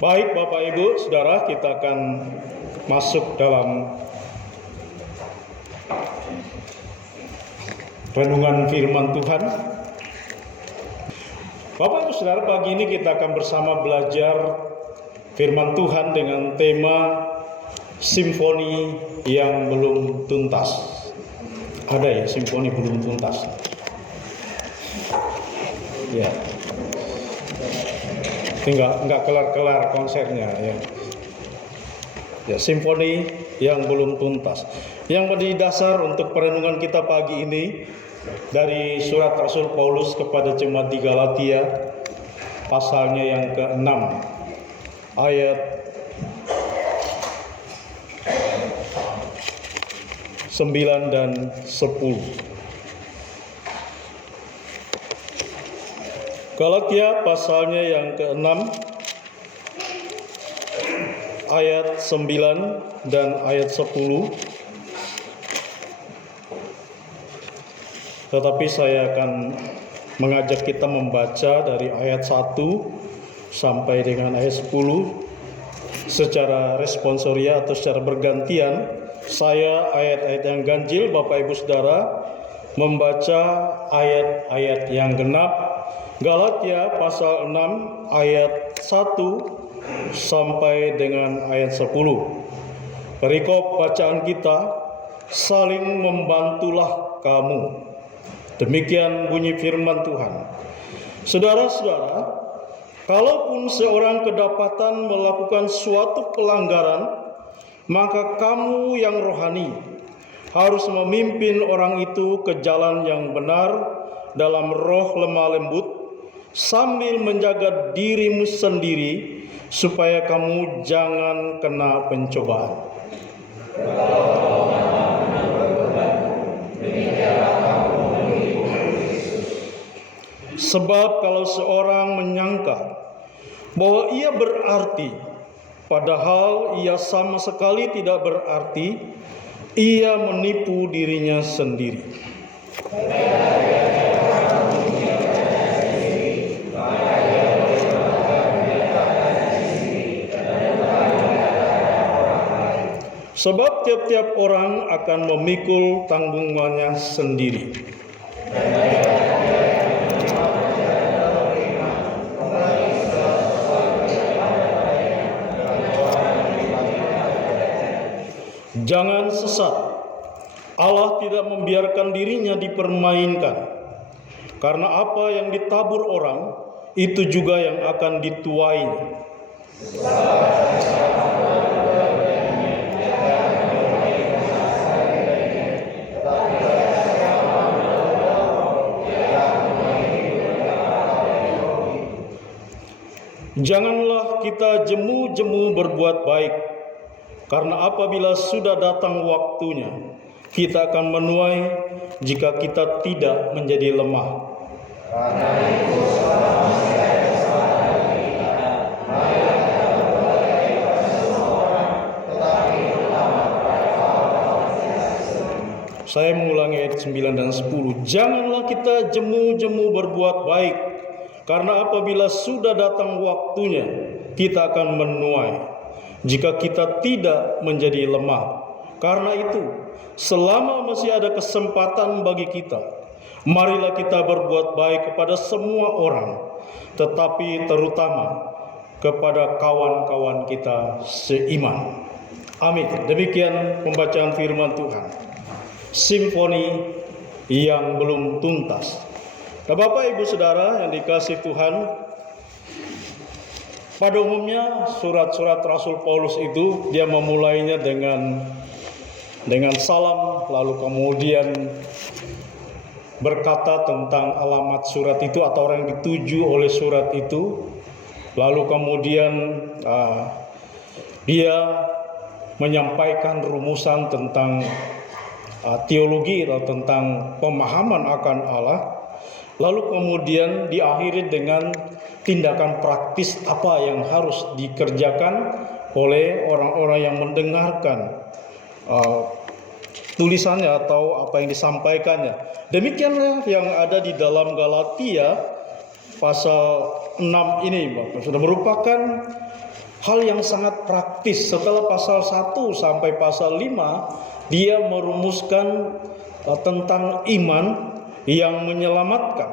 Baik Bapak Ibu, Saudara, kita akan masuk dalam renungan firman Tuhan. Bapak Ibu Saudara, pagi ini kita akan bersama belajar firman Tuhan dengan tema simfoni yang belum tuntas. Ada ya, simfoni belum tuntas. Ya. Enggak kelar-kelar konsernya ya. Ya, simfoni yang belum tuntas. Yang menjadi dasar untuk perenungan kita pagi ini dari surat Rasul Paulus kepada jemaat di Galatia, pasalnya yang ke-6 ayat 9 dan 10. Galatia pasalnya yang ke-6 ayat 9 dan ayat 10. Tetapi saya akan mengajak kita membaca dari ayat 1 sampai dengan ayat 10 secara responsoria atau secara bergantian. Saya ayat-ayat yang ganjil, Bapak Ibu Saudara membaca ayat-ayat yang genap. Galatia pasal 6 ayat 1 sampai dengan ayat 10. Perikop bacaan kita, saling membantulah kamu. Demikian bunyi firman Tuhan. Saudara-saudara, kalaupun seorang kedapatan melakukan suatu pelanggaran, maka kamu yang rohani harus memimpin orang itu ke jalan yang benar dalam roh lemah lembut, sambil menjaga dirimu sendiri supaya kamu jangan kena pencobaan. Sebab kalau seorang menyangka bahwa ia berarti, padahal ia sama sekali tidak berarti, ia menipu dirinya sendiri. Sebab tiap-tiap orang akan memikul tanggungannya sendiri. Jangan sesat. Allah tidak membiarkan dirinya dipermainkan. Karena apa yang ditabur orang, itu juga yang akan dituainya. Janganlah kita jemu-jemu berbuat baik, karena apabila sudah datang waktunya, kita akan menuai jika kita tidak menjadi lemah. Saya mengulangi ayat 9 dan 10. Janganlah kita jemu-jemu berbuat baik, karena apabila sudah datang waktunya, kita akan menuai jika kita tidak menjadi lemah. Karena itu, selama masih ada kesempatan bagi kita, marilah kita berbuat baik kepada semua orang, tetapi terutama kepada kawan-kawan kita seiman. Amin. Demikian pembacaan firman Tuhan. Simfoni yang belum tuntas. Nah, Bapak Ibu Saudara yang dikasihi Tuhan, pada umumnya surat-surat Rasul Paulus itu dia memulainya dengan salam, lalu kemudian berkata tentang alamat surat itu atau orang yang dituju oleh surat itu, lalu kemudian dia menyampaikan rumusan tentang teologi atau tentang pemahaman akan Allah. Lalu kemudian diakhiri dengan tindakan praktis apa yang harus dikerjakan oleh orang-orang yang mendengarkan tulisannya atau apa yang disampaikannya. Demikianlah yang ada di dalam Galatia pasal 6 ini, Bapak, sudah merupakan hal yang sangat praktis. Setelah pasal 1 sampai pasal 5, dia merumuskan tentang iman yang menyelamatkan.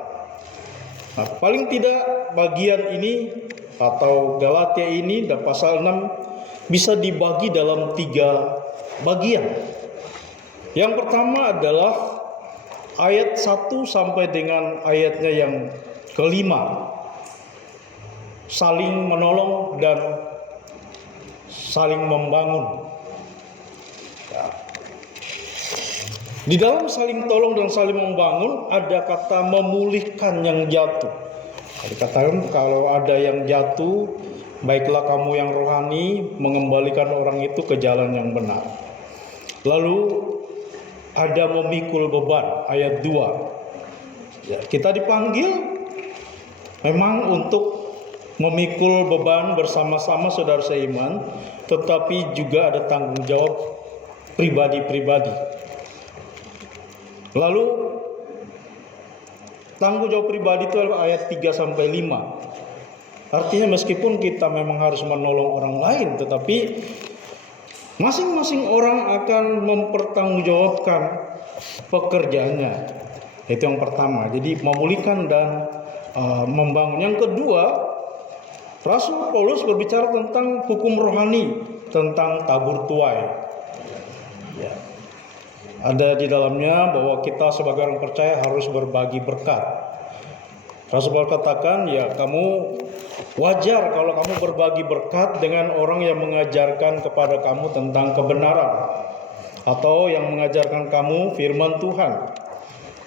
Nah, paling tidak bagian ini atau Galatia ini dan pasal 6 bisa dibagi dalam 3 bagian. Yang pertama adalah ayat 1 sampai dengan ayatnya yang kelima, saling menolong dan saling membangun. Di dalam saling tolong dan saling membangun ada kata memulihkan yang jatuh. Dikatakan kalau ada yang jatuh, baiklah kamu yang rohani mengembalikan orang itu ke jalan yang benar. Lalu ada memikul beban, ayat 2. Ya, kita dipanggil memang untuk memikul beban bersama-sama saudara seiman, tetapi juga ada tanggung jawab pribadi-pribadi. Lalu tanggung jawab pribadi itu adalah ayat 3 sampai 5. Artinya meskipun kita memang harus menolong orang lain, tetapi masing-masing orang akan mempertanggungjawabkan pekerjaannya. Itu yang pertama. Jadi memulihkan dan membangun. Yang kedua, Rasul Paulus berbicara tentang hukum rohani, tentang tabur tuai. Ya. Ada di dalamnya bahwa kita sebagai orang percaya harus berbagi berkat. Rasul Paulus katakan, ya kamu wajar kalau kamu berbagi berkat dengan orang yang mengajarkan kepada kamu tentang kebenaran atau yang mengajarkan kamu firman Tuhan.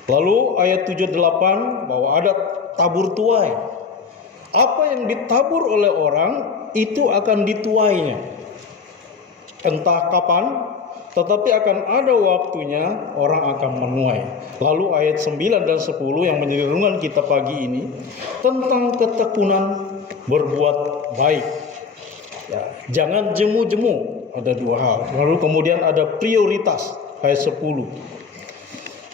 Lalu ayat 7-8 bahwa ada tabur tuai. Apa yang ditabur oleh orang itu akan dituainya. Entah kapan, tetapi akan ada waktunya orang akan menuai. Lalu ayat 9 dan 10 yang menjadi renungan kita pagi ini tentang ketekunan berbuat baik. Ya, jangan jemu-jemu, ada 2 hal. Lalu kemudian ada prioritas, ayat 10.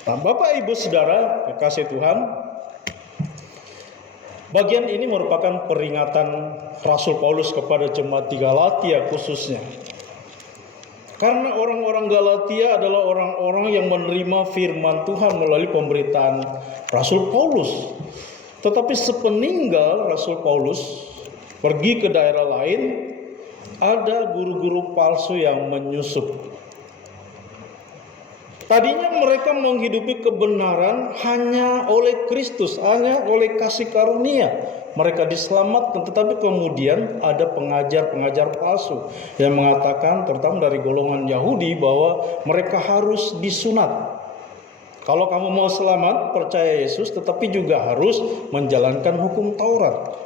Nah, Bapak Ibu Saudara kekasih Tuhan, bagian ini merupakan peringatan Rasul Paulus kepada jemaat di Galatia khususnya. Karena orang-orang Galatia adalah orang-orang yang menerima firman Tuhan melalui pemberitaan Rasul Paulus. Tetapi sepeninggal Rasul Paulus pergi ke daerah lain, ada guru-guru palsu yang menyusup. Tadinya mereka menghidupi kebenaran hanya oleh Kristus, hanya oleh kasih karunia. Mereka diselamatkan, tetapi kemudian ada pengajar-pengajar palsu yang mengatakan, terutama dari golongan Yahudi, bahwa mereka harus disunat. Kalau kamu mau selamat, percaya Yesus, tetapi juga harus menjalankan hukum Taurat.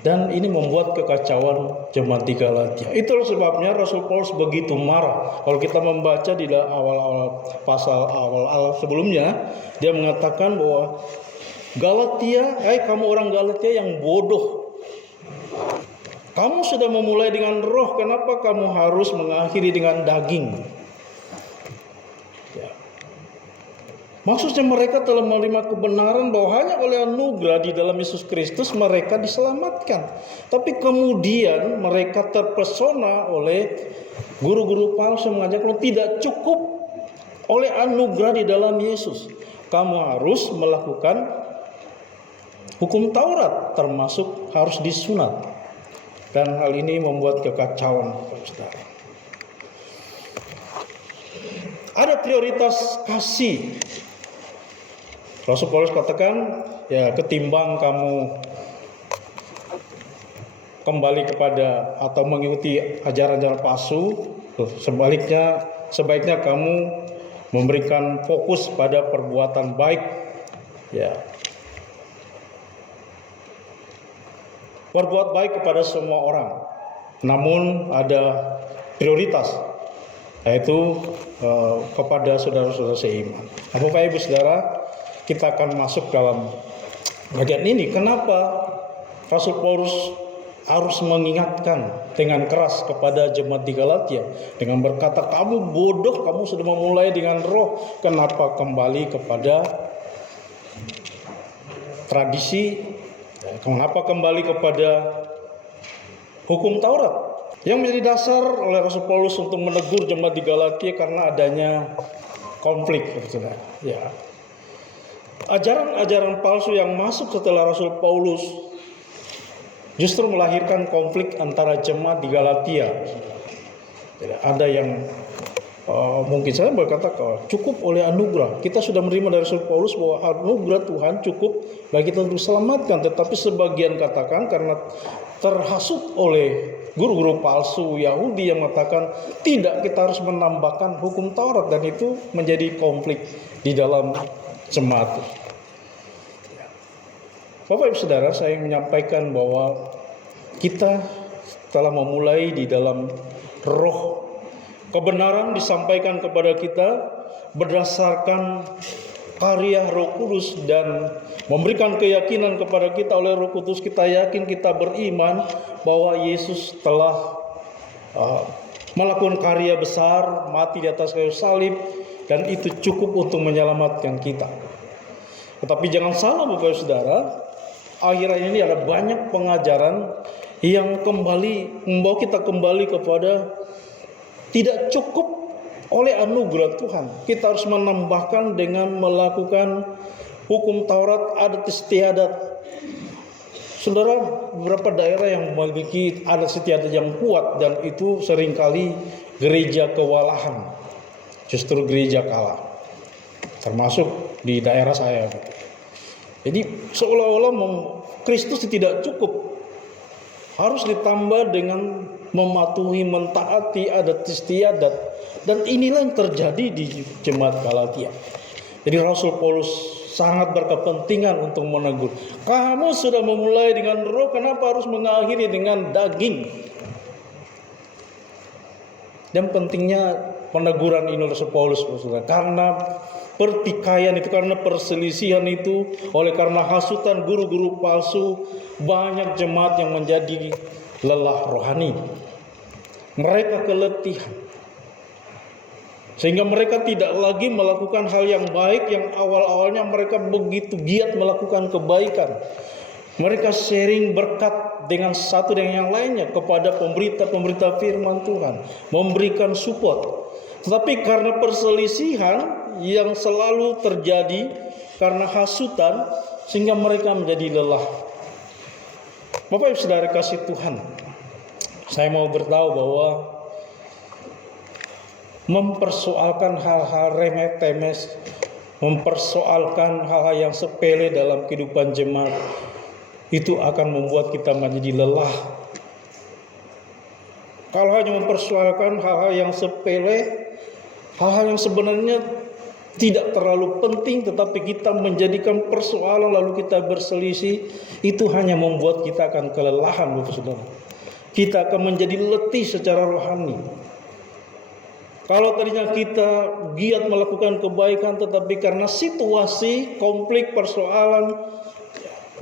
Dan ini membuat kekacauan jemaat di Galatia. Itulah sebabnya Rasul Paulus begitu marah. Kalau kita membaca di awal-awal pasal awal sebelumnya, dia mengatakan bahwa Galatia, kamu orang Galatia yang bodoh. Kamu sudah memulai dengan roh, kenapa kamu harus mengakhiri dengan daging? Ya. Maksudnya mereka telah menerima kebenaran bahwa hanya oleh anugerah di dalam Yesus Kristus mereka diselamatkan. Tapi kemudian mereka terpesona oleh guru-guru palsu mengajarkan tidak cukup oleh anugerah di dalam Yesus. Kamu harus melakukan hukum Taurat, termasuk harus disunat. Dan hal ini membuat kekacauan, saudara. Ada prioritas kasih. Rasul Paulus katakan, ya ketimbang kamu kembali kepada atau mengikuti ajaran-ajaran palsu, sebaiknya kamu memberikan fokus pada perbuatan baik. Ya. Berbuat baik kepada semua orang. Namun ada prioritas, yaitu kepada saudara-saudara seiman. Nah, Bapak Ibu Saudara, kita akan masuk dalam bagian ini. Kenapa Rasul Paulus harus mengingatkan dengan keras kepada jemaat di Galatia dengan berkata, kamu bodoh, kamu sudah memulai dengan roh, kenapa kembali kepada tradisi? Kenapa kembali kepada hukum Taurat yang menjadi dasar oleh Rasul Paulus untuk menegur jemaat di Galatia karena adanya konflik, saudara. Ya. Ajaran-ajaran palsu yang masuk setelah Rasul Paulus justru melahirkan konflik antara jemaat di Galatia. Ada yang mungkin saya berkata cukup oleh anugerah. Kita sudah menerima dari Rasul Paulus bahwa anugerah Tuhan cukup bagi kita untuk selamatkan. Tetapi sebagian katakan karena terhasut oleh guru-guru palsu Yahudi yang mengatakan tidak, kita harus menambahkan hukum Taurat, dan itu menjadi konflik di dalam jemaat. Bapak Ibu Saudara, saya menyampaikan bahwa kita telah memulai di dalam roh. Kebenaran disampaikan kepada kita berdasarkan karya Roh Kudus dan memberikan keyakinan kepada kita oleh Roh Kudus. Kita yakin, kita beriman bahwa Yesus telah melakukan karya besar, mati di atas kayu salib, dan itu cukup untuk menyelamatkan kita. Tetapi jangan salah Bapak Ibu Saudara, akhir-akhir ini ada banyak pengajaran yang kembali membawa kita kembali kepada tidak cukup oleh anugerah Tuhan. Kita harus menambahkan dengan melakukan hukum Taurat, adat istiadat. Saudara, beberapa daerah yang memiliki adat istiadat yang kuat, dan itu seringkali gereja kewalahan, justru gereja kalah. Termasuk di daerah saya. Jadi seolah-olah Kristus tidak cukup, harus ditambah dengan mematuhi, mentaati adat istiadat. Dan inilah yang terjadi di jemaat Galatia. Jadi Rasul Paulus sangat berkepentingan untuk menegur. Kamu sudah memulai dengan roh, kenapa harus mengakhiri dengan daging? Dan pentingnya peneguran ini Rasul Paulus, karena pertikaian itu, karena perselisihan itu, oleh karena hasutan guru-guru palsu, banyak jemaat yang menjadi lelah rohani. Mereka keletihan, sehingga mereka tidak lagi melakukan hal yang baik yang awal-awalnya mereka begitu giat melakukan kebaikan. Mereka sharing berkat dengan satu dengan yang lainnya kepada pemberita firman Tuhan, memberikan support. Tetapi karena perselisihan yang selalu terjadi karena hasutan, sehingga mereka menjadi lelah. Bapak Ibu Saudara kasih Tuhan, saya mau beritahu bahwa mempersoalkan hal-hal remeh-temeh, mempersoalkan hal-hal yang sepele dalam kehidupan jemaat, itu akan membuat kita menjadi lelah. Kalau hanya mempersoalkan hal-hal yang sepele, hal-hal yang sebenarnya tidak terlalu penting, tetapi kita menjadikan persoalan lalu kita berselisih, itu hanya membuat kita akan kelelahan, Bapak Saudara. Kita akan menjadi letih secara rohani. Kalau tadinya kita giat melakukan kebaikan, tetapi karena situasi, konflik, persoalan,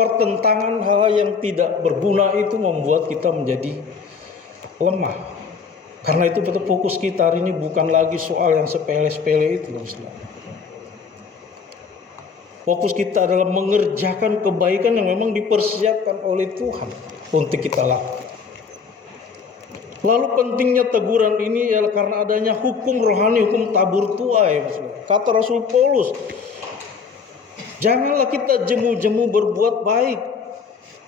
pertentangan, hal-hal yang tidak berguna itu membuat kita menjadi lemah. Karena itu betul fokus kita hari ini bukan lagi soal yang sepele-sepele itu. Fokus kita adalah mengerjakan kebaikan yang memang dipersiapkan oleh Tuhan untuk kita lakukan. Lalu pentingnya teguran ini ialah karena adanya hukum rohani, hukum tabur tuai. Kata Rasul Paulus, janganlah kita jemu-jemu berbuat baik,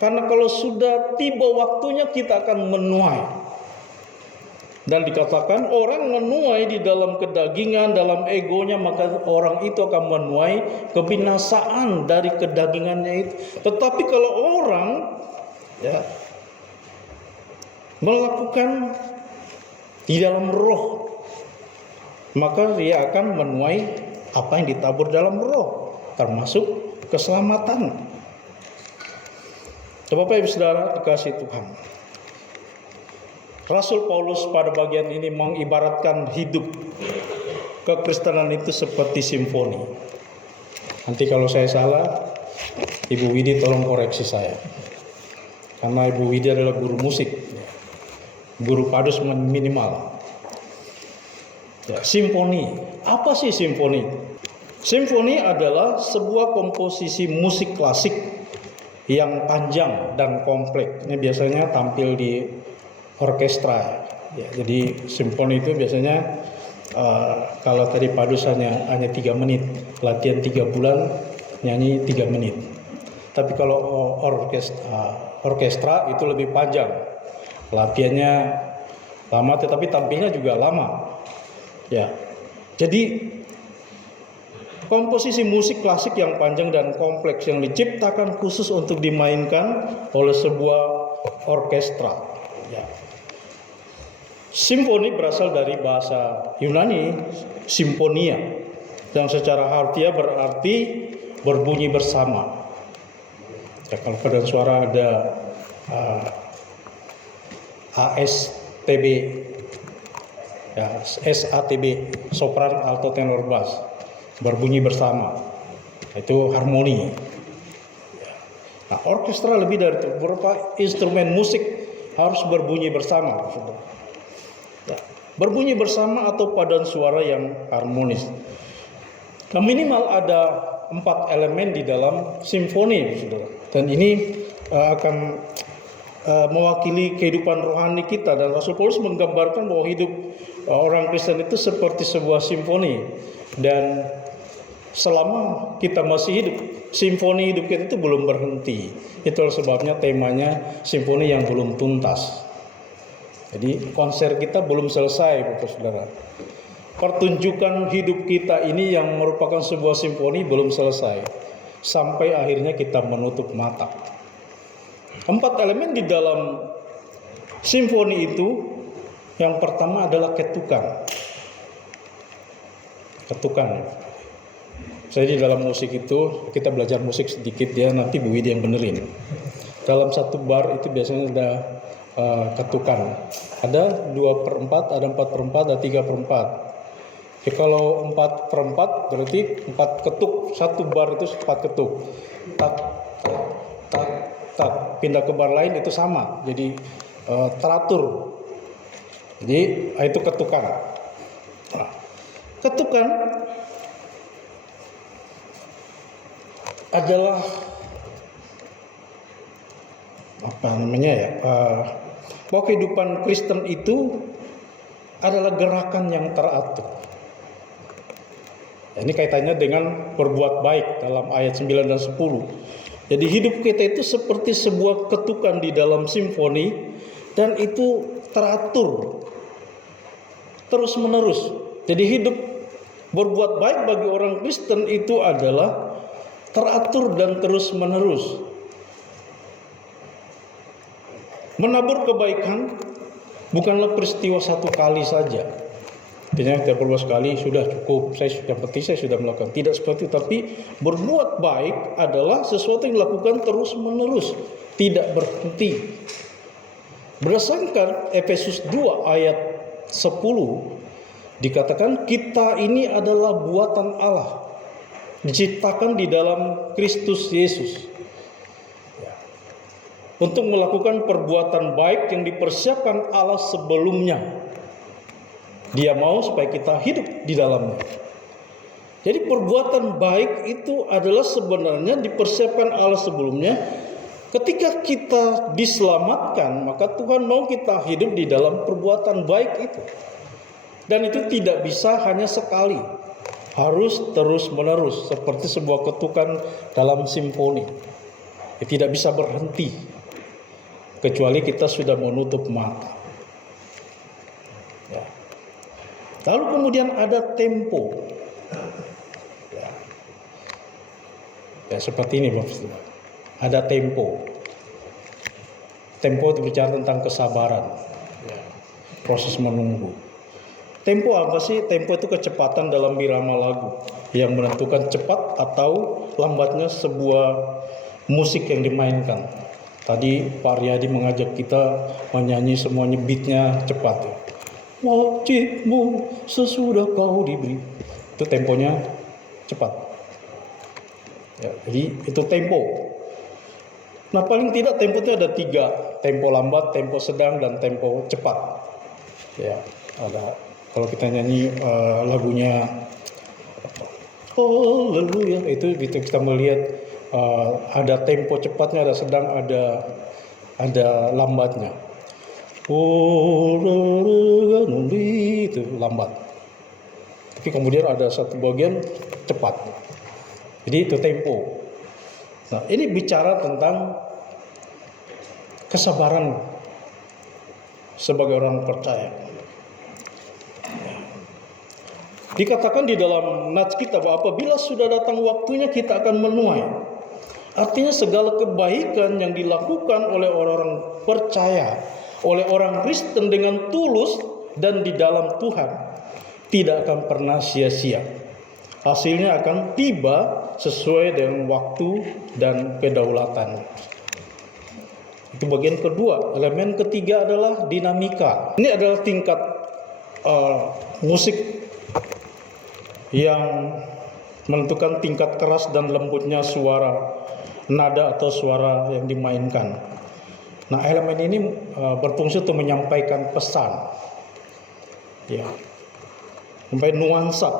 karena kalau sudah tiba waktunya kita akan menuai. Dan dikatakan orang menuai di dalam kedagingan, dalam egonya, maka orang itu akan menuai kebinasaan dari kedagingannya itu. Tetapi kalau orang melakukan di dalam roh, maka dia akan menuai apa yang ditabur dalam roh, termasuk keselamatan. Bapak Ibu Saudara dikasih Tuhan, Rasul Paulus pada bagian ini mengibaratkan hidup kekristenan itu seperti simfoni. Nanti kalau saya salah, Ibu Widi tolong koreksi saya, karena Ibu Widi adalah guru musik, guru padus minimal. Simfoni, apa sih simfoni? Simfoni adalah sebuah komposisi musik klasik yang panjang dan kompleks. Ini biasanya tampil di orkestra. Ya, jadi simfoni itu biasanya kalau tadi padus hanya 3 menit, latihan 3 bulan, nyanyi 3 menit. Tapi kalau orkestra itu lebih panjang, latihannya lama, tetapi tampilnya juga lama. Ya, jadi komposisi musik klasik yang panjang dan kompleks yang diciptakan khusus untuk dimainkan oleh sebuah orkestra. Ya. Simfoni berasal dari bahasa Yunani simfonia, yang secara harfiah berarti berbunyi bersama. Ya, kalau paduan suara ada ASTB, ya, SATB, sopran, alto, tenor, bass, berbunyi bersama, itu harmoni. Nah, orkestra lebih dari itu, beberapa instrumen musik harus berbunyi bersama. Ya, berbunyi bersama atau paduan suara yang harmonis. Nah, minimal ada 4 elemen di dalam simfoni, saudara. Dan ini akan mewakili kehidupan rohani kita, dan Rasul Paulus menggambarkan bahwa hidup orang Kristen itu seperti sebuah simfoni, dan selama kita masih hidup, simfoni hidup kita itu belum berhenti. Itulah sebabnya temanya simfoni yang belum tuntas. Jadi konser kita belum selesai, Bapak Saudara. Pertunjukan hidup kita ini yang merupakan sebuah simfoni belum selesai, sampai akhirnya kita menutup mata. 4 elemen di dalam simfoni itu, yang pertama adalah ketukan. Ketukan. Saya di dalam musik itu, kita belajar musik sedikit ya, nanti Bu Widi yang benerin. Dalam satu bar itu biasanya ada ketukan. Ada 2/4, ada 4/4, ada 3/4. Jadi kalau 4/4 berarti 4 ketuk. Satu bar itu 4 ketuk. Tak, tak, tak, tak. Pindah ke bar lain itu sama. Jadi teratur. Jadi itu ketukan. Nah, ketukan adalah bahwa kehidupan Kristen itu adalah gerakan yang teratur. Ini kaitannya dengan berbuat baik dalam ayat 9 dan 10. Jadi hidup kita itu seperti sebuah ketukan di dalam simfoni, dan itu teratur terus menerus. Jadi hidup berbuat baik bagi orang Kristen itu adalah teratur dan terus menerus. Menabur kebaikan bukanlah peristiwa satu kali saja. Artinya tidak perlu sekali sudah cukup, saya sudah melakukan. Tidak seperti itu, tapi berbuat baik adalah sesuatu yang dilakukan terus menerus, tidak berhenti. Berdasarkan Efesus 2 ayat 10 dikatakan kita ini adalah buatan Allah, diciptakan di dalam Kristus Yesus untuk melakukan perbuatan baik yang dipersiapkan Allah sebelumnya. Dia mau supaya kita hidup di dalamnya. Jadi perbuatan baik itu adalah sebenarnya dipersiapkan Allah sebelumnya. Ketika kita diselamatkan, maka Tuhan mau kita hidup di dalam perbuatan baik itu. Dan itu tidak bisa hanya sekali, harus terus menerus, seperti sebuah ketukan dalam simfoni. Tidak bisa berhenti kecuali kita sudah menutup mata. Ya. Lalu kemudian ada tempo. Ya, seperti ini Bapak. Ada tempo. Tempo itu bicara tentang kesabaran. Ya. Proses menunggu. Tempo apa sih? Tempo itu kecepatan dalam irama lagu yang menentukan cepat atau lambatnya sebuah musik yang dimainkan. Tadi Pak Riyadi mengajak kita menyanyi semuanya beatnya cepat. Wajibmu sesudah kau diberi. Itu temponya cepat. Ya, jadi itu tempo. Nah paling tidak tempo itu ada 3. Tempo lambat, tempo sedang, dan tempo cepat. Ya, ada. Kalau kita nyanyi lagunya Haleluya, itu kita melihat ada tempo cepatnya, ada sedang, ada lambatnya. itu lambat. Tapi kemudian ada satu bagian cepat. Jadi itu tempo. Nah, ini bicara tentang kesabaran sebagai orang percaya. Dikatakan di dalam nats kita bahwa apabila sudah datang waktunya kita akan menuai. Artinya segala kebaikan yang dilakukan oleh orang-orang percaya, oleh orang Kristen dengan tulus dan di dalam Tuhan tidak akan pernah sia-sia. Hasilnya akan tiba sesuai dengan waktu dan kedaulatan. Itu bagian kedua. Elemen ketiga adalah dinamika. Ini adalah tingkat musik yang menentukan tingkat keras dan lembutnya suara, nada atau suara yang dimainkan. Nah, elemen ini berfungsi untuk menyampaikan pesan, ya, sampai nuansa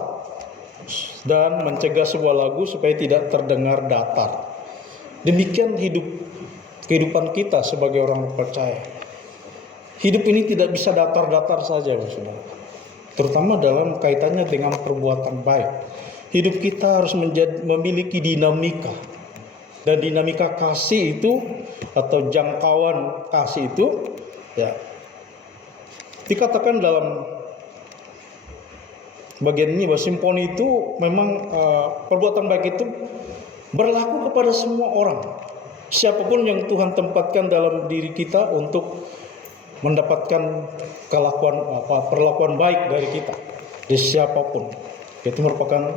dan mencegah sebuah lagu supaya tidak terdengar datar. Demikian kehidupan kita sebagai orang percaya. Hidup ini tidak bisa datar-datar saja, saudara. Terutama dalam kaitannya dengan perbuatan baik. Hidup kita harus memiliki dinamika. Dan dinamika kasih itu atau jangkauan kasih itu, ya, dikatakan dalam bagian ini bahwa simfoni itu memang perbuatan baik itu berlaku kepada semua orang. Siapapun yang Tuhan tempatkan dalam diri kita untuk mendapatkan perlakuan baik dari kita, dari siapapun. Itu merupakan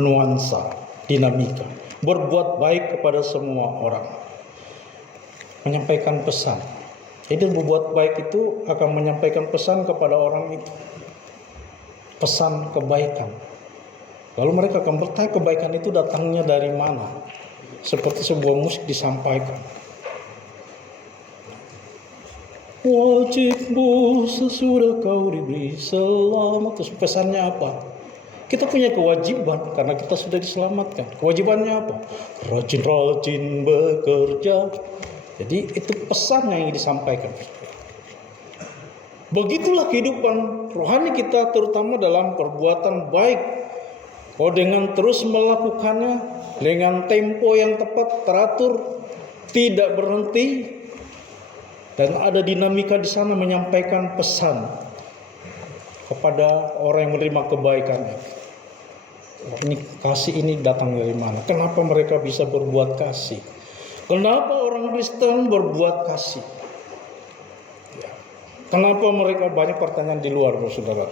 nuansa, dinamika. Berbuat baik kepada semua orang, menyampaikan pesan. Jadi berbuat baik itu akan menyampaikan pesan kepada orang itu, pesan kebaikan. Lalu mereka akan bertanya kebaikan itu datangnya dari mana, seperti sebuah musik disampaikan. Wajibmu sesudah kau diberi selamat. Terus pesannya apa? Kita punya kewajiban karena kita sudah diselamatkan. Kewajibannya apa? Rajin-rajin bekerja. Jadi itu pesan yang ingin disampaikan. Begitulah kehidupan rohani kita, terutama dalam perbuatan baik. Dengan terus melakukannya dengan tempo yang tepat, teratur, tidak berhenti, dan ada dinamika di sana menyampaikan pesan kepada orang yang menerima kebaikan. Ini kasih ini datang dari mana? Kenapa mereka bisa berbuat kasih? Kenapa orang Kristen berbuat kasih? Ya. Kenapa mereka banyak pertanyaan di luar, saudara?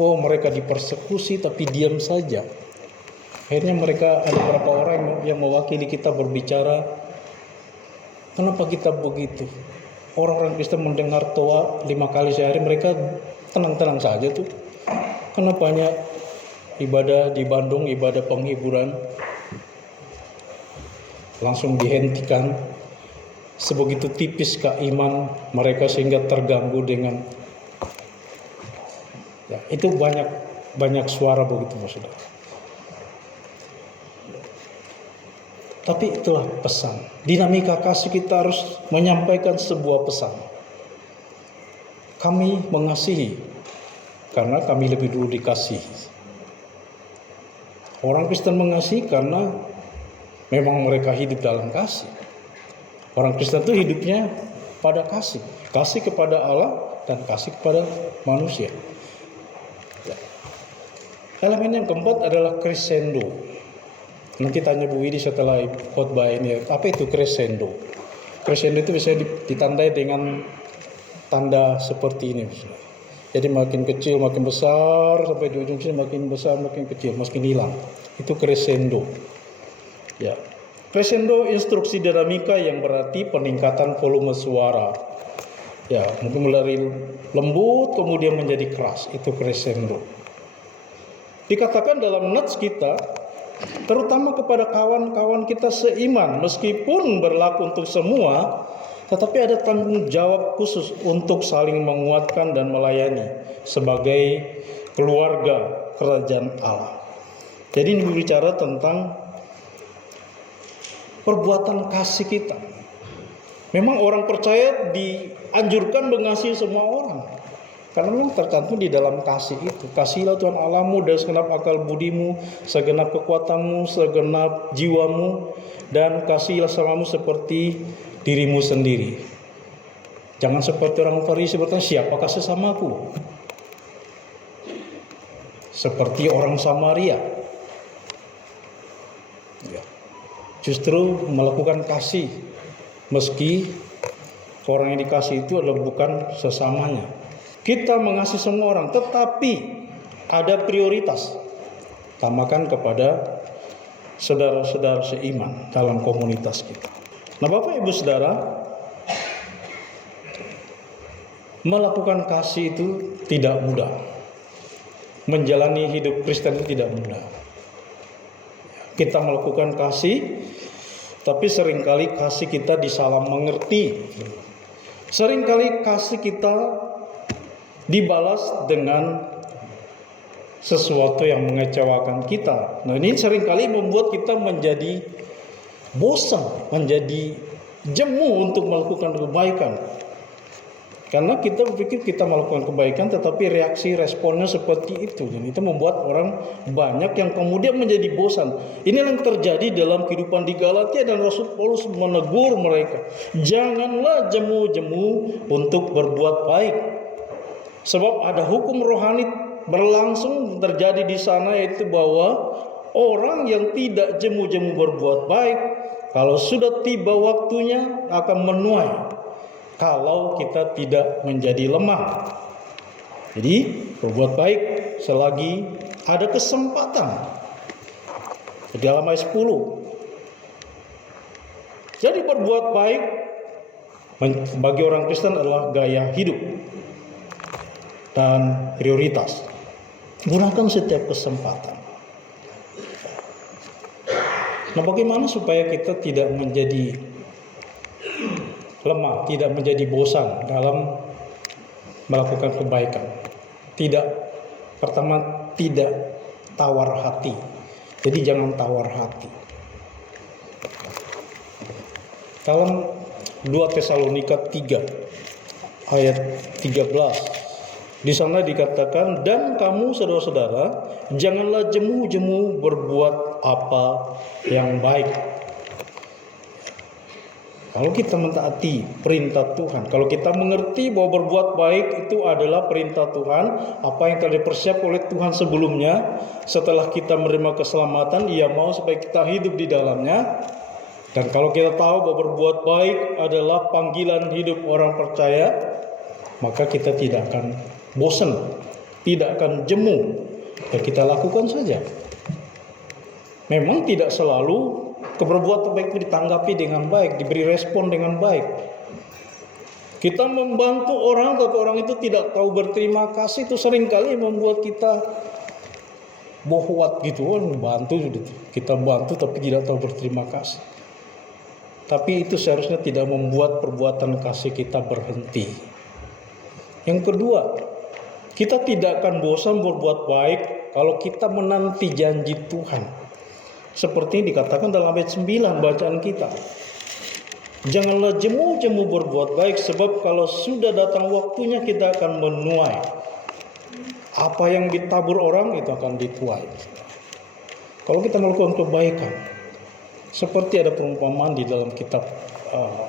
Oh, mereka dipersekusi tapi diam saja. Akhirnya mereka ada beberapa orang yang mewakili kita berbicara. Kenapa kita begitu? Orang-orang Kristen mendengar doa 5 kali sehari, mereka tenang-tenang saja tuh. Kenapa banyak ibadah di Bandung, ibadah penghiburan langsung dihentikan? Sebegitu tipiskah iman mereka sehingga terganggu dengan itu banyak suara begitu, saudara. Tapi itulah pesan. Dinamika kasih kita harus menyampaikan sebuah pesan. Kami mengasihi karena kami lebih dulu dikasihi. Orang Kristen mengasihi karena memang mereka hidup dalam kasih. Orang Kristen itu hidupnya pada kasih. Kasih kepada Allah dan kasih kepada manusia. Elemen yang keempat adalah crescendo. Nanti tanya Bu Widi setelah khotbah ini, apa itu crescendo? Crescendo itu bisa ditandai dengan tanda seperti ini. Jadi makin kecil makin besar, sampai di ujung sini makin besar makin kecil, makin hilang. Itu crescendo. Ya. Crescendo instruksi dinamika yang berarti peningkatan volume suara. Ya, mungkin mulai lembut kemudian menjadi keras, itu crescendo. Dikatakan dalam nats kita, terutama kepada kawan-kawan kita seiman, meskipun berlaku untuk semua, tetapi ada tanggung jawab khusus untuk saling menguatkan dan melayani sebagai keluarga kerajaan Allah. Jadi ini berbicara tentang perbuatan kasih kita. Memang orang percaya dianjurkan mengasihi semua orang. Karena memang tercantum di dalam kasih itu. Kasihilah Tuhan Allahmu dari segenap akal budimu, segenap kekuatanmu, segenap jiwamu, dan kasihilah sesamamu seperti dirimu sendiri. Jangan seperti orang Farisi bertanya, siapakah sesamaku? Seperti orang Samaria. Justru melakukan kasih, meski orang yang dikasih itu adalah bukan sesamanya. Kita mengasihi semua orang, tetapi ada prioritas. Utamakan kepada saudara-saudara seiman dalam komunitas kita. Nah, Bapak Ibu Saudara, melakukan kasih itu tidak mudah. Menjalani hidup Kristen itu tidak mudah. Kita melakukan kasih, tapi seringkali kasih kita disalah mengerti. Seringkali kasih kita dibalas dengan sesuatu yang mengecewakan kita. Nah, ini seringkali membuat kita menjadi bosan, menjadi jemu untuk melakukan kebaikan. Karena kita berpikir kita melakukan kebaikan, tetapi reaksi responnya seperti itu. Dan itu membuat orang banyak yang kemudian menjadi bosan. Ini yang terjadi dalam kehidupan di Galatia, dan Rasul Paulus menegur mereka. Janganlah jemu-jemu untuk berbuat baik. Sebab ada hukum rohani berlangsung terjadi di sana, yaitu bahwa orang yang tidak jemu-jemu berbuat baik, kalau sudah tiba waktunya akan menuai. Kalau kita tidak menjadi lemah. Jadi berbuat baik selagi ada kesempatan. Di dalam ayat 10. Jadi berbuat baik bagi orang Kristen adalah gaya hidup dan prioritas. Gunakan setiap kesempatan. Nah, bagaimana supaya kita tidak menjadi lemah, tidak menjadi bosan dalam melakukan kebaikan? Pertama, tidak tawar hati. Jadi jangan tawar hati. Dalam 2 Tesalonika 3 ayat 13, di sana dikatakan, dan kamu saudara-saudara, janganlah jemu-jemu berbuat apa yang baik. Kalau kita mentaati perintah Tuhan, kalau kita mengerti bahwa berbuat baik itu adalah perintah Tuhan, apa yang telah dipersiapkan oleh Tuhan sebelumnya, setelah kita menerima keselamatan, Ia mau supaya kita hidup di dalamnya. Dan kalau kita tahu bahwa berbuat baik adalah panggilan hidup orang percaya, maka kita tidak akan bosan, tidak akan jemu, dan kita lakukan saja. Memang tidak selalu keberbuatan baik itu ditanggapi dengan baik, diberi respon dengan baik. Kita membantu orang, tapi orang itu tidak tahu berterima kasih, itu seringkali membuat kita bohwat gitu. Kita bantu tapi tidak tahu berterima kasih. Tapi itu seharusnya tidak membuat perbuatan kasih kita berhenti. Yang kedua, kita tidak akan bosan berbuat baik kalau kita menanti janji Tuhan. Seperti yang dikatakan dalam ayat 9 bacaan kita. Janganlah jemu-jemu berbuat baik, sebab kalau sudah datang waktunya kita akan menuai. Apa yang ditabur orang itu akan dituai. Kalau kita melakukan kebaikan, seperti ada perumpamaan di dalam kitab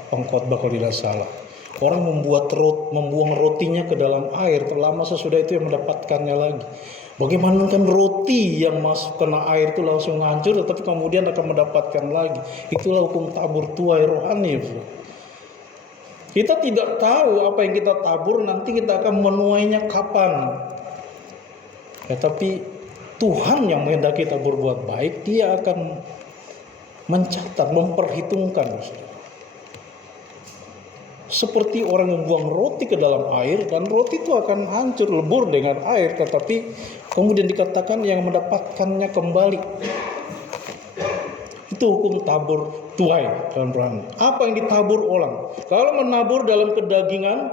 Pengkhotbah kalau tidak salah. Orang membuang rotinya ke dalam air, terlama sesudah itu yang mendapatkannya lagi. Bagaimana kan roti yang masuk kena air itu langsung hancur, tetapi kemudian akan mendapatkan lagi. Itulah hukum tabur tuai rohani. Kita tidak tahu apa yang kita tabur nanti kita akan menuainya kapan. Tapi Tuhan yang menghendaki kita berbuat baik, Dia akan mencatat, memperhitungkan. Seperti orang membuang roti ke dalam air, dan roti itu akan hancur, lebur dengan air, tetapi kemudian dikatakan yang mendapatkannya kembali. Itu hukum tabur tuai dalam rohani. Apa yang ditabur orang? Kalau menabur dalam kedagingan,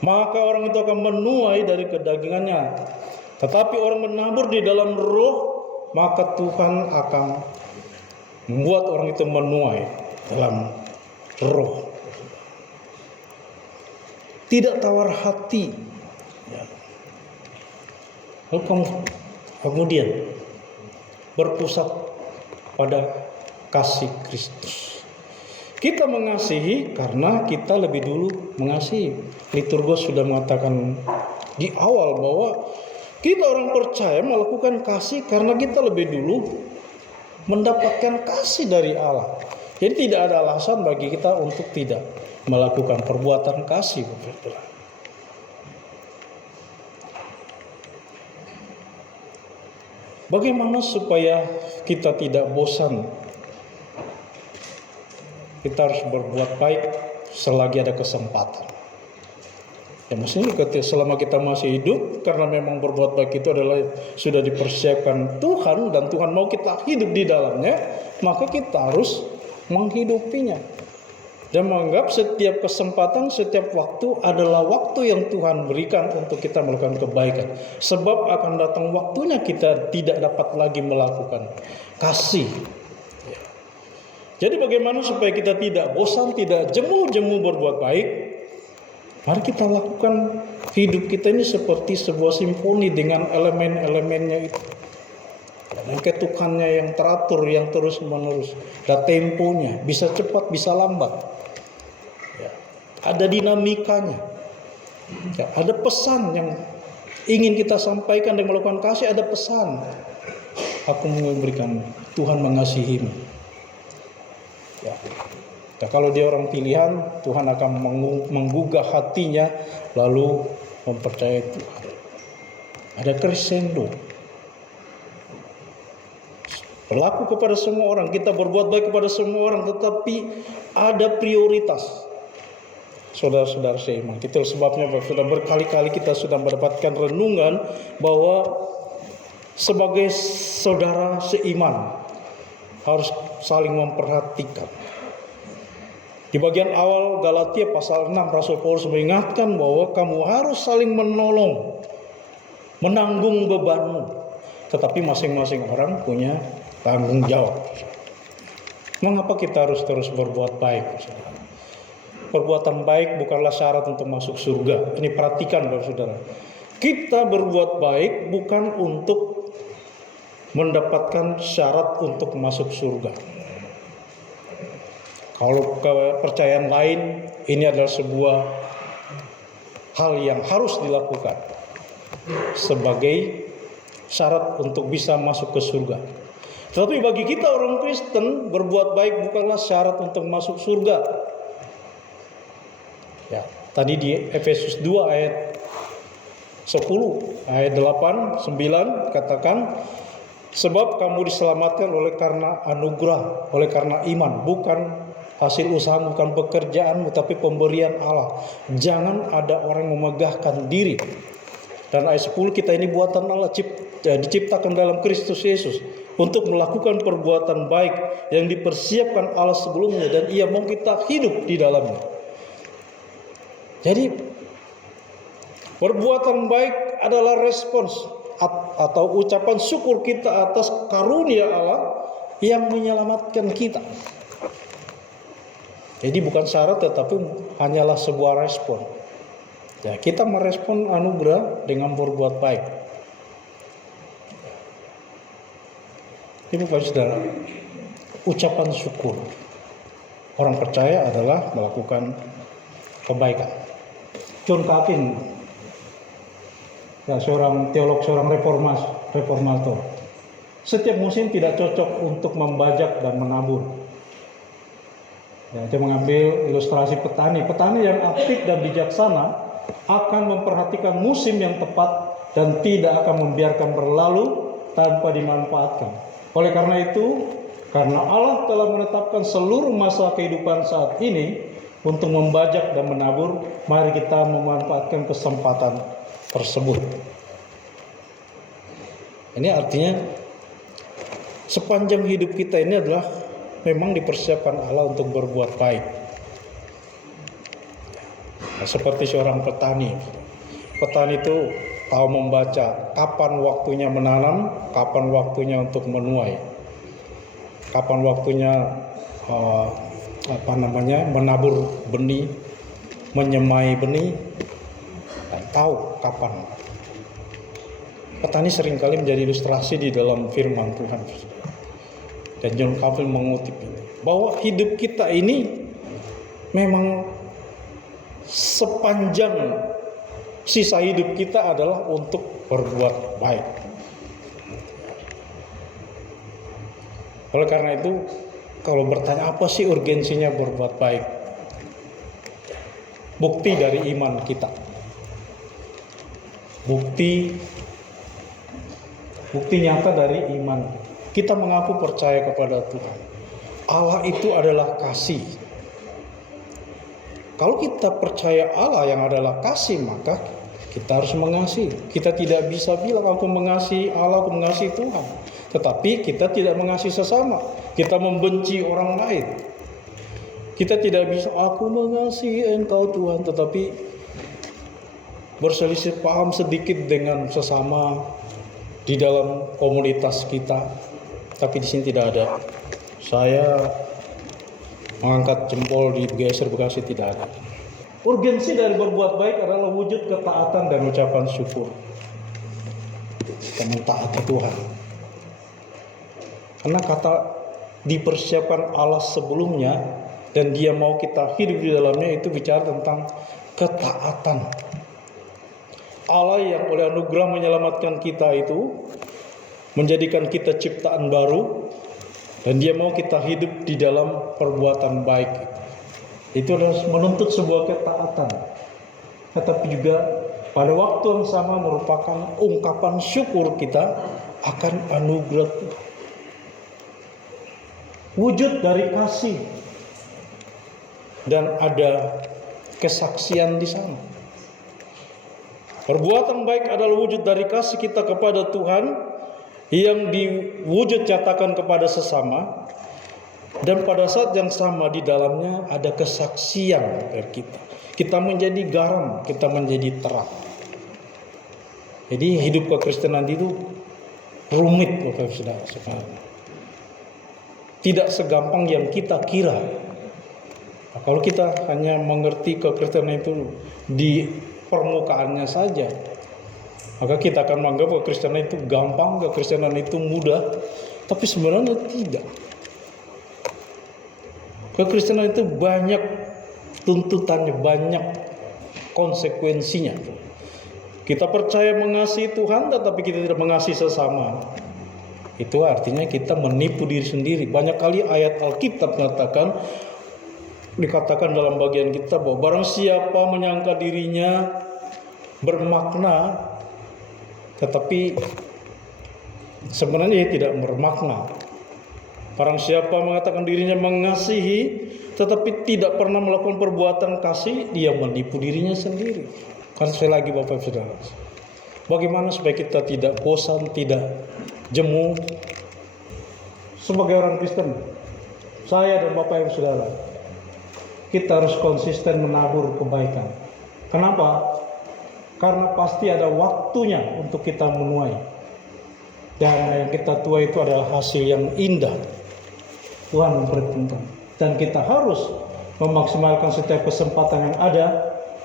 maka orang itu akan menuai dari kedagingannya. Tetapi orang menabur di dalam roh, maka Tuhan akan membuat orang itu menuai dalam roh. tidak tawar hati. Ya. Lalu kemudian berpusat pada kasih Kristus. Kita mengasihi karena kita lebih dulu mengasihi. Liturgus sudah mengatakan di awal bahwa kita orang percaya melakukan kasih karena kita lebih dulu mendapatkan kasih dari Allah. Jadi tidak ada alasan bagi kita untuk tidak melakukan perbuatan kasih. Bagaimana supaya kita tidak bosan? Kita harus berbuat baik selagi ada kesempatan. Ya maksudnya selama kita masih hidup, karena memang berbuat baik itu adalah sudah dipersiapkan Tuhan dan Tuhan mau kita hidup di dalamnya, maka kita harus menghidupinya dan menganggap setiap kesempatan, setiap waktu adalah waktu yang Tuhan berikan untuk kita melakukan kebaikan. Sebab akan datang waktunya kita tidak dapat lagi melakukan kasih. Jadi bagaimana supaya kita tidak bosan, tidak jemu-jemu berbuat baik? Mari kita lakukan hidup kita ini seperti sebuah simfoni dengan elemen-elemennya itu. Dan ketukannya yang teratur, yang terus-menerus. Dan temponya, bisa cepat, bisa lambat. Ya. Ada dinamikanya. Ya. Ada pesan yang ingin kita sampaikan dengan melakukan kasih, ada pesan. Aku memberikan, Tuhan mengasihimu. Ya. Nah, kalau dia orang pilihan, Tuhan akan menggugah hatinya lalu mempercayai Tuhan. Ada crescendo. Berlaku kepada semua orang, kita berbuat baik kepada semua orang, tetapi ada prioritas. Saudara-saudara seiman, itu sebabnya sudah berkali-kali kita sudah mendapatkan renungan bahwa sebagai saudara seiman harus saling memperhatikan. Di bagian awal Galatia pasal 6 Rasul Paulus mengingatkan bahwa kamu harus saling menolong, menanggung bebanmu. Tetapi masing-masing orang punya tanggung jawab. Mengapa kita harus terus berbuat baik? Perbuatan baik bukanlah syarat untuk masuk surga. Ini perhatikan saudara. Kita berbuat baik bukan untuk mendapatkan syarat untuk masuk surga. Kalau kepercayaan lain, ini adalah sebuah hal yang harus dilakukan sebagai syarat untuk bisa masuk ke surga. Tetapi bagi kita orang Kristen, berbuat baik bukanlah syarat untuk masuk surga. Ya, tadi di Efesus 2 ayat 10, ayat 8, 9 katakan, sebab kamu diselamatkan oleh karena anugerah, oleh karena iman, bukan hasil usaha, bukan pekerjaanmu, tapi pemberian Allah. Jangan ada orang memegahkan diri. Dan ayat 10, kita ini buatan Allah, diciptakan dalam Kristus Yesus untuk melakukan perbuatan baik yang dipersiapkan Allah sebelumnya, dan Ia mau kita hidup di dalamnya. Jadi perbuatan baik adalah respons atau ucapan syukur kita atas karunia Allah yang menyelamatkan kita. Jadi bukan syarat, tetapi hanyalah sebuah respon. Ya, kita merespon anugerah dengan berbuat baik. Ini bukan saudara, ucapan syukur. Orang percaya adalah melakukan kebaikan. John Calvin, ya, seorang teolog, seorang reformator. Setiap musim tidak cocok untuk membajak dan menabur. Ya, dia mengambil ilustrasi petani. Petani yang aktif dan bijaksana akan memperhatikan musim yang tepat dan tidak akan membiarkan berlalu tanpa dimanfaatkan. Oleh karena itu, karena Allah telah menetapkan seluruh masa kehidupan saat ini untuk membajak dan menabur, mari kita memanfaatkan kesempatan tersebut. Ini artinya sepanjang hidup kita ini adalah memang dipersiapkan Allah untuk berbuat baik. Nah, seperti seorang petani. Petani itu tahu membaca kapan waktunya menanam, kapan waktunya untuk menuai, kapan waktunya menabur benih, menyemai benih dan tahu kapan. Petani seringkali menjadi ilustrasi di dalam firman Tuhan. Dan John Calvin mengutip ini, bahwa hidup kita ini memang sepanjang sisa hidup kita adalah untuk berbuat baik. Oleh karena itu, kalau bertanya apa sih urgensinya berbuat baik? Bukti dari iman kita. Bukti nyata dari iman. Kita mengaku percaya kepada Tuhan. Allah itu adalah kasih. Kalau kita percaya Allah yang adalah kasih, maka kita harus mengasihi. Kita tidak bisa bilang aku mengasihi Allah, aku mengasihi Tuhan. Tetapi kita tidak mengasihi sesama. Kita membenci orang lain. Kita tidak bisa aku mengasihi Engkau Tuhan, tetapi berselisih paham sedikit dengan sesama di dalam komunitas kita. Tapi di sini tidak ada. Saya mengangkat jempol di geser Bekasi, tidak ada. Urgensi dari berbuat baik adalah wujud ketaatan dan ucapan syukur. Kita mentaati Tuhan. Karena kata dipersiapkan Allah sebelumnya dan Dia mau kita hidup di dalamnya, itu bicara tentang ketaatan. Allah yang oleh anugerah menyelamatkan kita itu menjadikan kita ciptaan baru, dan Dia mau kita hidup di dalam perbuatan baik. Itu adalah menuntut sebuah ketaatan, tetapi juga pada waktu yang sama merupakan ungkapan syukur kita akan anugerah Tuhan. Wujud dari kasih, dan ada kesaksian di sana. Perbuatan baik adalah wujud dari kasih kita kepada Tuhan yang diwujud nyatakan kepada sesama, dan pada saat yang sama di dalamnya ada kesaksian dari kita. Kita menjadi garam, kita menjadi terang. Jadi hidup kekristenan itu rumit, Bapak Saudara sekalian. Tidak segampang yang kita kira. Nah, kalau kita hanya mengerti kekristenan itu di permukaannya saja, maka kita akan menganggap kekristenan itu gampang, kekristenan itu mudah. Tapi sebenarnya tidak. Kekristenan itu banyak tuntutannya, banyak konsekuensinya. Kita percaya mengasihi Tuhan, tetapi kita tidak mengasihi sesama. Itu artinya kita menipu diri sendiri. Banyak kali ayat Alkitab dikatakan dalam bagian kita bahwa barang siapa menyangka dirinya bermakna, tetapi sebenarnya ia tidak bermakna. Barang siapa mengatakan dirinya mengasihi, tetapi tidak pernah melakukan perbuatan kasih, dia menipu dirinya sendiri. Kan sekali lagi Bapak Saudara, bagaimana supaya kita tidak bosan, tidak jemu? Sebagai orang Kristen, saya dan Bapak Ibu Saudara, kita harus konsisten menabur kebaikan. Kenapa? Karena pasti ada waktunya untuk kita menuai. Dan yang kita tuai itu adalah hasil yang indah. Tuhan memperhitungkan. Dan kita harus memaksimalkan setiap kesempatan yang ada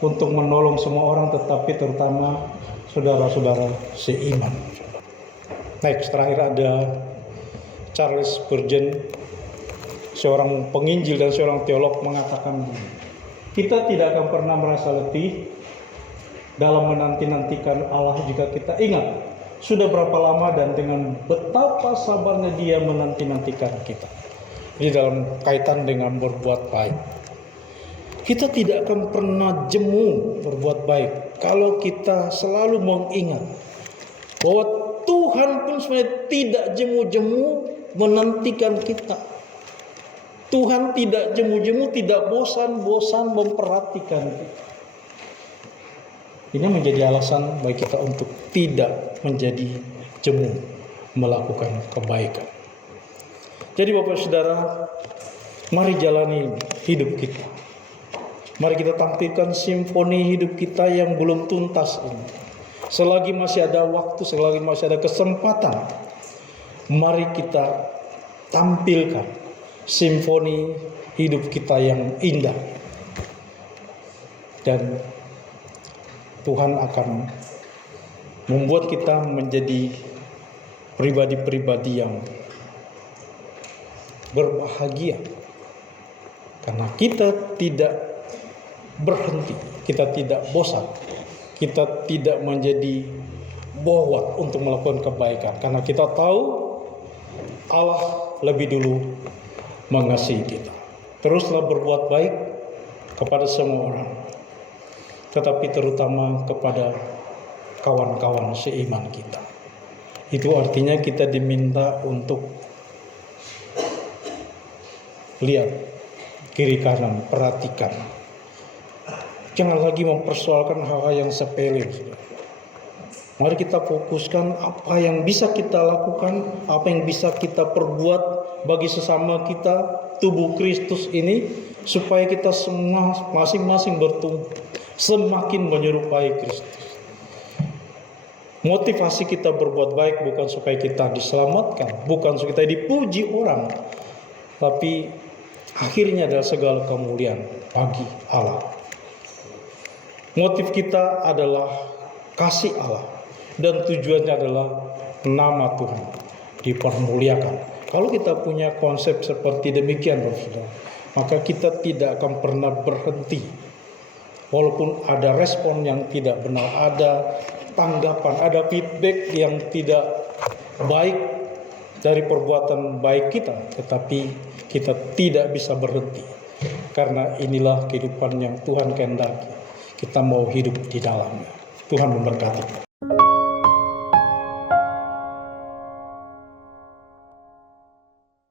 untuk menolong semua orang, tetapi terutama saudara-saudara seiman. Next, terakhir ada Charles Spurgeon, seorang penginjil dan seorang teolog, mengatakan begini: kita tidak akan pernah merasa letih dalam menanti-nantikan Allah jika kita ingat sudah berapa lama dan dengan betapa sabarnya Dia menanti-nantikan kita. Jadi dalam kaitan dengan berbuat baik, kita tidak akan pernah jemu berbuat baik kalau kita selalu mengingat bahwa Tuhan pun sebenarnya tidak jemu-jemu menantikan kita. Tuhan tidak jemu-jemu, tidak bosan-bosan memperhatikan kita. Ini menjadi alasan bagi kita untuk tidak menjadi jemu melakukan kebaikan. Jadi Bapak Saudara, mari jalani hidup kita. Mari kita tampilkan simfoni hidup kita yang belum tuntas ini. Selagi masih ada waktu, selagi masih ada kesempatan, mari kita tampilkan simfoni hidup kita yang indah. dan Tuhan akan membuat kita menjadi pribadi-pribadi yang berbahagia, karena kita tidak berhenti, kita tidak bosan, kita tidak menjadi bowat untuk melakukan kebaikan, karena kita tahu Allah lebih dulu mengasihi kita. Teruslah berbuat baik kepada semua orang, tetapi terutama kepada kawan-kawan seiman kita. Itu artinya kita diminta untuk lihat kiri kanan, perhatikan. Jangan lagi mempersoalkan hal-hal yang sepele. Mari kita fokuskan apa yang bisa kita lakukan, apa yang bisa kita perbuat bagi sesama kita, tubuh Kristus ini, supaya kita semua masing-masing bertumbuh semakin menyerupai Kristus. Motivasi kita berbuat baik bukan supaya kita diselamatkan, bukan supaya kita dipuji orang, tapi akhirnya adalah segala kemuliaan bagi Allah. Motif kita adalah kasih Allah, dan tujuannya adalah nama Tuhan dipermuliakan. Kalau kita punya konsep seperti demikian, saudara, maka kita tidak akan pernah berhenti. Walaupun ada respon yang tidak benar, ada tanggapan, ada feedback yang tidak baik dari perbuatan baik kita, tetapi kita tidak bisa berhenti, karena inilah kehidupan yang Tuhan kehendaki. Kita mau hidup di dalamnya. Tuhan memberkati.